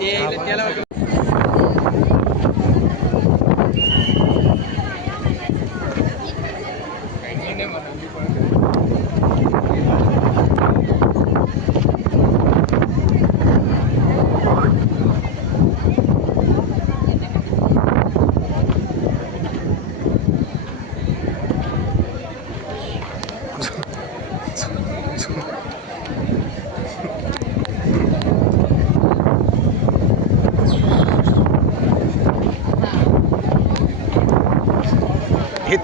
हे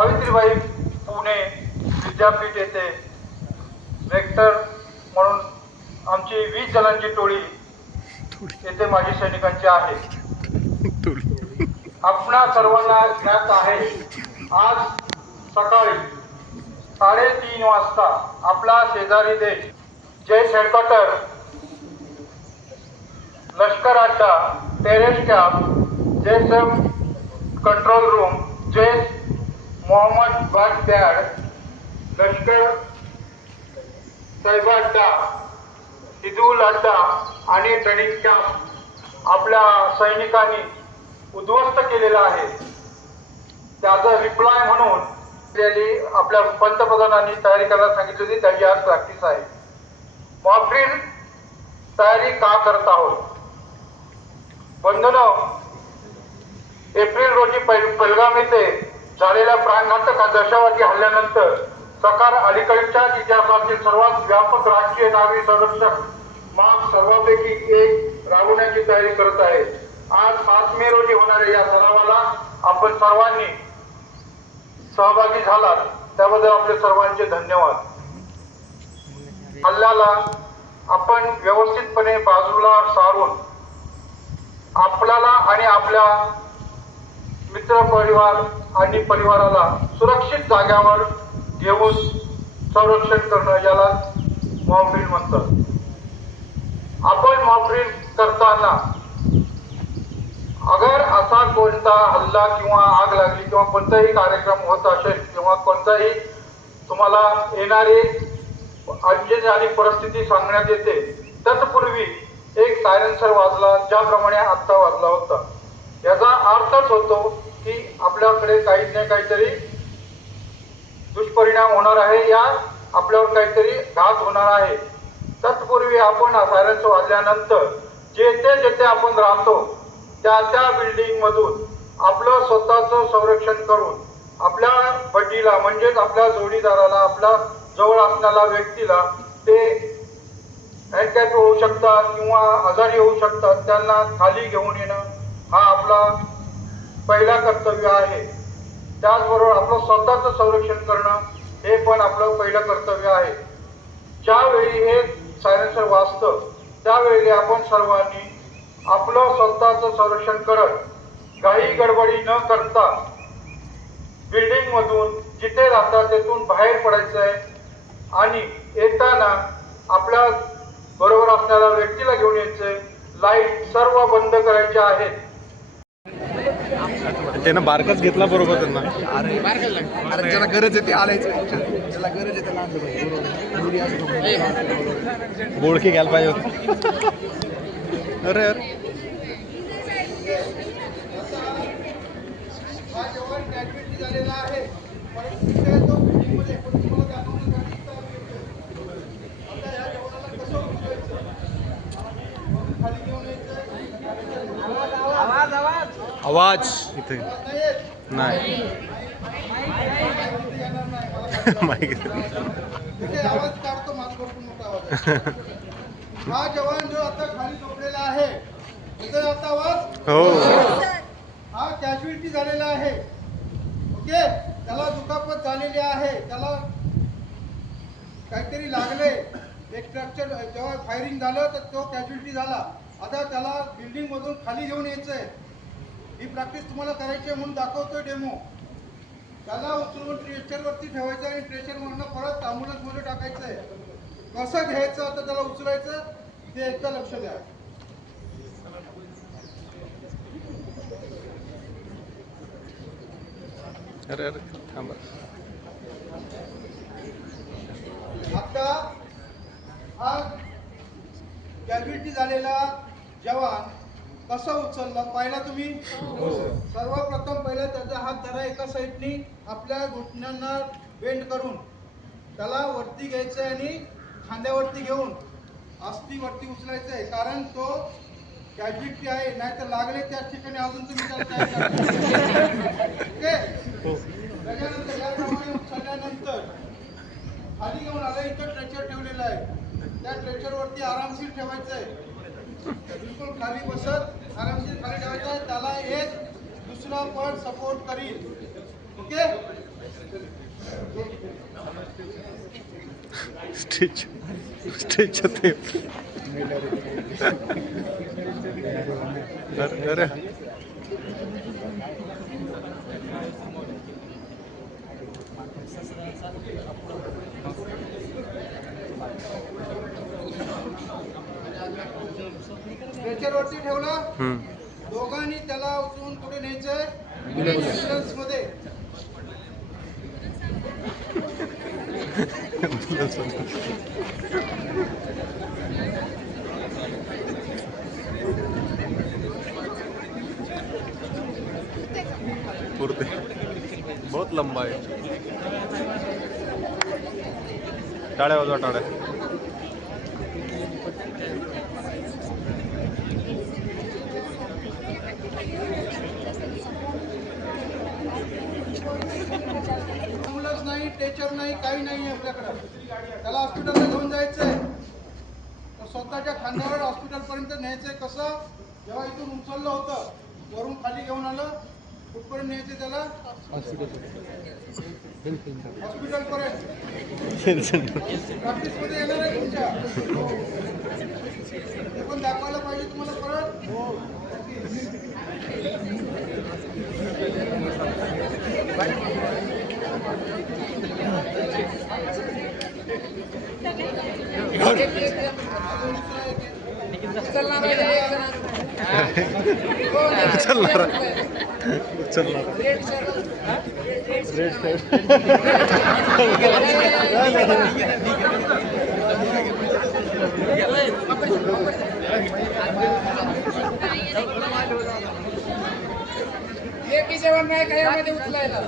सावित्रीबाई पुणे विद्यापीठ येथे रेक्टर म्हणून आमची वीस जणांची टोळी येथे माजी सैनिकांची आहे. आपणा सर्वांना ज्ञात आहे आज सकाळी साडेतीन वाजता आपला शेजारी देश जैश हेडक्वार्टर लष्कर अड्डा terrace camp Jaish control room Jaish Mohammed बागपॅड लष्कर साहेब अड्डा हिदुल अड्डा आणि ट्रेनिंग कॅम्प आपल्या सैनिकांनी उद्ध्वस्त केलेला आहे. त्याचा रिप्लाय म्हणून आपल्या पंतप्रधानांनी तयारी करायला सांगितली होती. त्याची आज प्रॅक्टिस आहे. मॉकड्रिल तयारी का करत आहोत? बंधन एप्रिल रोजी पैल- पहलगाम येथे झालेल्या प्राणघातक दहशतवादी हल्ल्यानंतर सकार अलीकडच्या इतिहासातील सर्वात व्यापक राष्ट्रीय नागरी संरक्षक मार्ग सर्वांपैकी एक राबवण्याची तयारी करत आहे. आज सात मे रोजी होणाऱ्या या सरावाला आपण सर्वांनी सहभागी झालात. त्याबद्दल आपले सर्वांचे धन्यवाद. हल्ल्याला आपण व्यवस्थितपणे बाजूला सारून आपल्याला आणि आपल्या मित्र परिवार आणि परिवाराला सुरक्षित जाग्यावर घेऊन संरक्षण करणं याला मॉकड्रिल म्हणतात. आपण मॉकड्रिल करताना अगर असा कोणता हल्ला किंवा आग लागली किंवा कोणताही कार्यक्रम होत असेल किंवा कोणताही तुम्हाला येणारे अडचण आणि परिस्थिती सांगण्यात येते तत्पूर्वी एक सायलेन्सर वाजला ज्याप्रमाणे आत्ता वाजला होता. याचा अर्थच होतो की आपल्याकडे काही ना काहीतरी दुष्परिणाम होणार आहे या आपल्यावर काहीतरी घात होणार आहे. तत्पूर्वी आपण सायरन्स वाजल्यानंतर जेथे जेथे आपण राहतो त्या त्या बिल्डिंग मधून आपलं स्वतःचं संरक्षण करून आपल्या बड्डीला म्हणजेच आपल्या जोडीदाराला आपल्या जवळ असणाऱ्या व्यक्तीला ते हँडकॅप होऊ शकतात किंवा आजारी होऊ शकतात त्यांना खाली घेऊन येणं हा आपला पहिला कर्तव्य आहे. त्याचबरोबर आपलं स्वतःचं संरक्षण करणं हे पण आपलं पहिलं कर्तव्य आहे. ज्यावेळी हे सायलेन्सर वाचतं त्यावेळी आपण सर्वांनी आपलं स्वतःचं संरक्षण करत काही गडबडी न करता बिल्डिंग मधून जिथे राहतात तेथून बाहेर पडायचं आहे. आणि येताना आपल्या बरोबर असणाऱ्या व्यक्तीला घेऊन यायचंय लाइट सर्व बंद करायचे आहेत. त्यानं बारकाच घेतला बरोबर त्यांना. अरे ज्याला गरज आहे ते आणायचं. ज्याला गरज आहे त्याला आणलं पाहिजे. मुली असं बोडके घ्यायला पाहिजे होते. अरे अरे. हा जवान आवाज. इथे. नाही. माहिती आहे. हा जवान जो आता खाली झोपलेला आहे तिथे आता आवाज? हो. हा कॅज्युअलिटी झालेला आहे. ओके? त्याला दुखापत झालेली आहे. त्याला काहीतरी लागले एक स्ट्रक्चर जेव्हा फायरिंग झालं तर तो कॅज्युलिटी झाला. आता त्याला बिल्डिंग मधून खाली घेऊन यायचंय. ही प्रॅक्टिस तुम्हाला करायची आहे म्हणून दाखवतोय डेमो त्याला उचलून ट्रेचरवरती ठेवायचं आणि ट्रेचरवरनं परत ॲम्ब्युलन्समध्ये टाकायचं आहे. कसं घ्यायचं आता त्याला उचलायचं ते एकदा लक्ष द्या. अरे अरे थांबा. आता हा कॅज्युलिटी झालेला जवान कसं उचलला? पाहिला तुम्ही? सर्वप्रथम पहिला त्याचा हात धरा एका साईडनी आपल्या घुटण्यांना बेंड करून त्याला वरती घ्यायचं आहे आणि खांद्यावरती घेऊन अस्थी वरती उचलायचं आहे कारण तो कॅज्युलिटी आहे नाही तर लागले त्याच ठिकाणी अजून तुम्ही. ओके त्याच्यानंतर याप्रमाणे उचलल्यानंतर खाली घेऊन आलं इथं ट्रेचर ठेवलेलं आहे. त्या ट्रेचर वरती आरामशीर ठेवायचं आहे बिलकुल खाली बसत आरामशीर खाली ठेवायचं एक दुसरा पण सपोर्ट करील ओके स्टेज स्टेजच्या ते अरे वरती ठेवला. दोघांनी त्याला उचलून कुठे ambulance मध्ये. पुरते. बहुत लंबा आहे. टाळ्या वाजवा टाळ्या. ॲम्ब्युलन्स नाही टेचर नाही काही नाही आहे आपल्याकडं. त्याला हॉस्पिटलला घेऊन जायचंय. तर स्वतःच्या खांद्यावर हॉस्पिटलपर्यंत न्यायचंय कसं? जेव्हा इथून उचललं होतं वरून खाली घेऊन आलं कुठपर्यंत न्यायचं त्याला? हॉस्पिटलपर्यंत प्रॅक्टिसमध्ये येणार आहे तुमच्या. ते पण दाखवायला पाहिजे तुम्हाला परत. चल लेकी जेवण नाही काय यामध्ये उचलायला?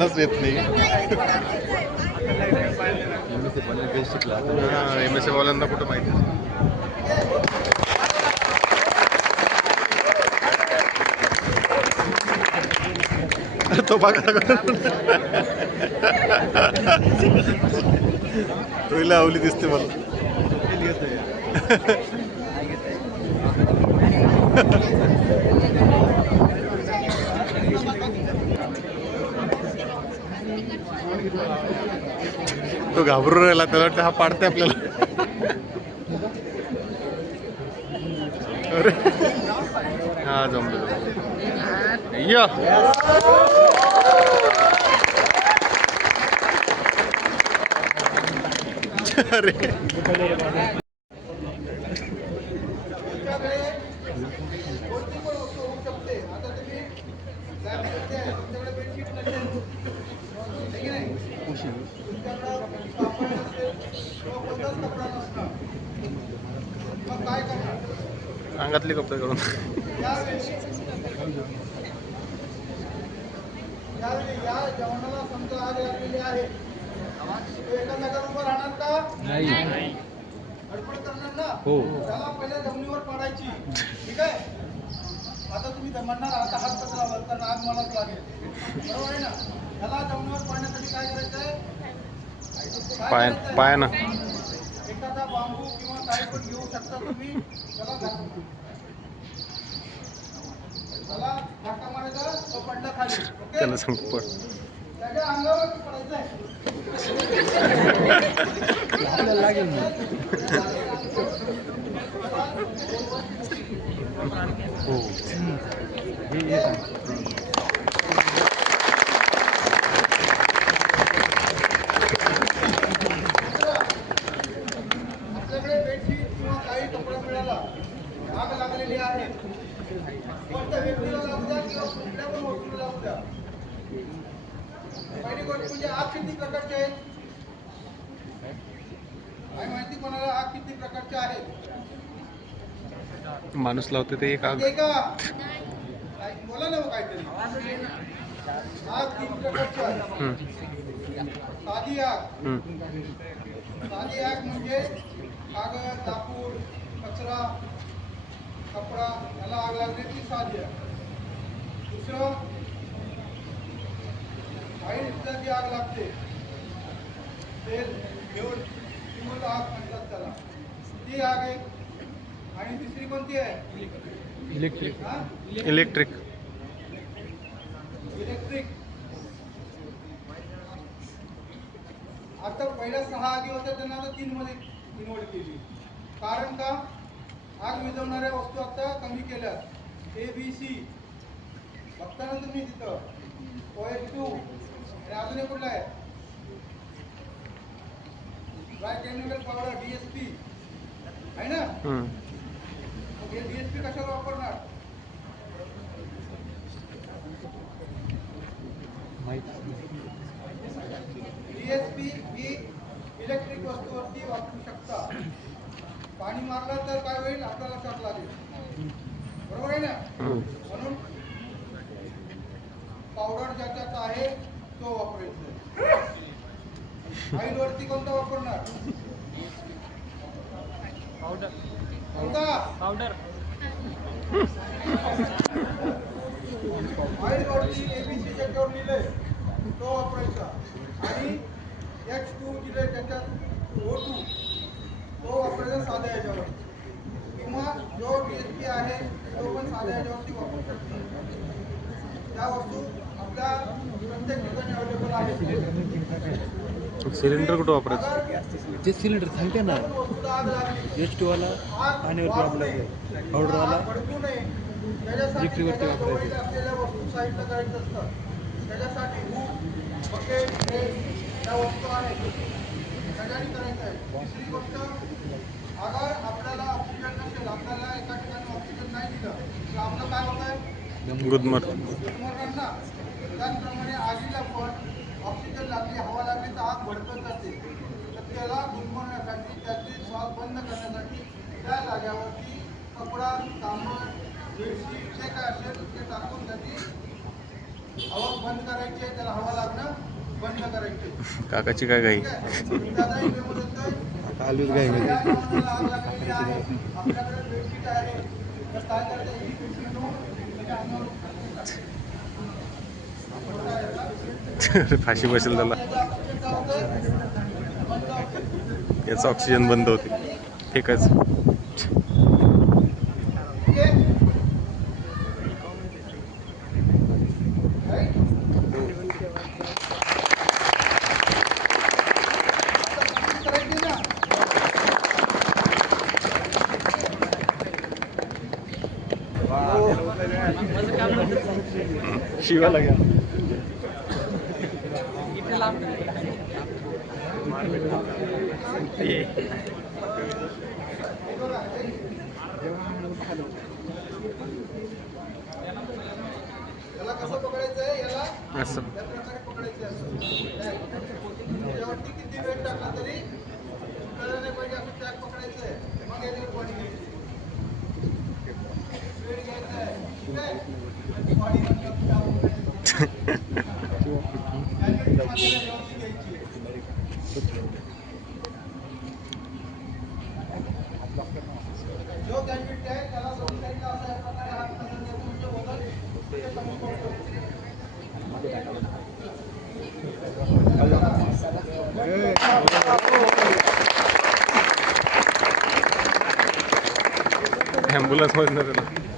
यांनाच येत नाही. एम एस वाल्यांना कुठं माहिती तो बघा. तुला आवली दिसते मला. तो घाबरून राहिला त्याला वाटतं हा पाडते आपल्याला. अरे. हा जमलं. या. अरे तुमच्याकडे कोणती पण वस्तू होऊ शकते आता तुम्ही लॅबमध्ये आहे तुमच्याकडे बेडशीट नसेल है की नाही तुमच्याकडं कापड नसेल किंवा कोणताच कपडा नसणार मग काय करणार अंगातले कपडे यावेळी यावेळी या जेवणाला समजा आग लागलेली आहे तो एका उभं राहणार का गडबड करणार ना हो. त्याला पहिल्या जमिनीवर पाडायची ठीक आहे आता तुम्ही म्हणणार आता हात कसा लावला कारण आग मलाच लागेल बरोबर आहे ना त्याला जमिनीवर पाडण्यासाठी काय करायचं आहे पाय पाय ना. त्याला सांग त्याला म्हणजे आग किती प्रकारची काय माहिती कोणाला आग किती प्रकारची माणूस लावते ते एक आग. बोला ना काहीतरी. आग तीन प्रकारची आहे? हम्म, साधी आग. हम्म. साधी आग म्हणजे कागद लाकूड कचरा कपडा याला आग ती साधी आग. दुसरं? फाईलला जी आग लागते. तेल घेऊन किंमत आग म्हणतात त्याला. ती आग एक आणि तिसरी कोणती आहे? इलेक्ट्रिक. इलेक्ट्रिक. इलेक्ट्रिक. आता पहिल्या सहा आगी होत्या त्यांना आता तीन मध्ये निवड केली. कारण का? आग विझवणाऱ्या वस्तू आता कमी केल्या ए बी सी बघता ना तुम्ही तिथं. ओ एच टू आणि अजून एक कुठला आहे? Dry chemical powder D S P आहे ना? हे डी एस पी कशावर वापरणार? डीएसपी ही इलेक्ट्रिक वस्तूवरती वापरू शकता. पाणी मारलं तर काय होईल? आपल्याला शॉक लागेल. बरोबर आहे ना हम्म. म्हणून पावडर ज्याच्यात आहे तो वापरायचा ऑइलवरती कोणता वापरणार? कोणता पावडर? ऑइलवरती एबीसी ज्याच्यावर लिहिलंय. तो वापरायचा. आणि एच टू दिलंय त्याच्यात ओ टू तो वापरायचा साध्या याच्यावर किंवा जो डी एस पी आहे तो पण साध्या याच्यावरती वापरू शकतो त्या वस्तू आपल्या प्रत्येक ठिकाणी अवेलेबल आहेत. सिलेंडर कुठं वापरायचं? जे सिलेंडर सांगते ना. एच टूवाला पाण्यावरती वापरायचं किंवा पावडरवाला त्याच्या वापरायचं. अगर आपल्याला ऑक्सिजन नसेल आपल्याला एका ठिकाणी ऑक्सिजन नाही दिलं तर आपलं काय होत आहे त्याचप्रमाणे आगीला पण ऑक्सिजन लागली हवा लागली तर आग भडकत जाते. तर त्याला गुंतवण्यासाठी त्याची श्वास बंद करण्यासाठी त्या जाग्यावरती कपडा कांबळ बेडशीट जे काय असेल ते टाकून त्याची हवा बंद करायची आहे त्याला हवा लागणं बंद करायची काकाची काय आता आलोच गाई आपल्याकडे बेडशीट आहे. तर काय करायचं ही बेडशीट फाशी बसेल त्याला. याचं ऑक्सिजन बंद होते. फेकाच. असं या प्रकारे पकडायचं असं यावरती किती वेळ टाकला तरी सुटायला नाही पाहिजे असं टॅग पकडायचंय मग याच्यावर बॉडी घ्यायची वेळ घ्यायचा आहे ठीक आहे बॉडी नंतर टॅग पकडायची. याची मात्रा व्यवस्थित घ्यायची. जो कॅन्डिडेट आहे त्याला सोसायटीला अशा प्रकारे हात पसरण्याचं तुमचं वजन ते कमी पडतं. ॲम्ब्युलन्स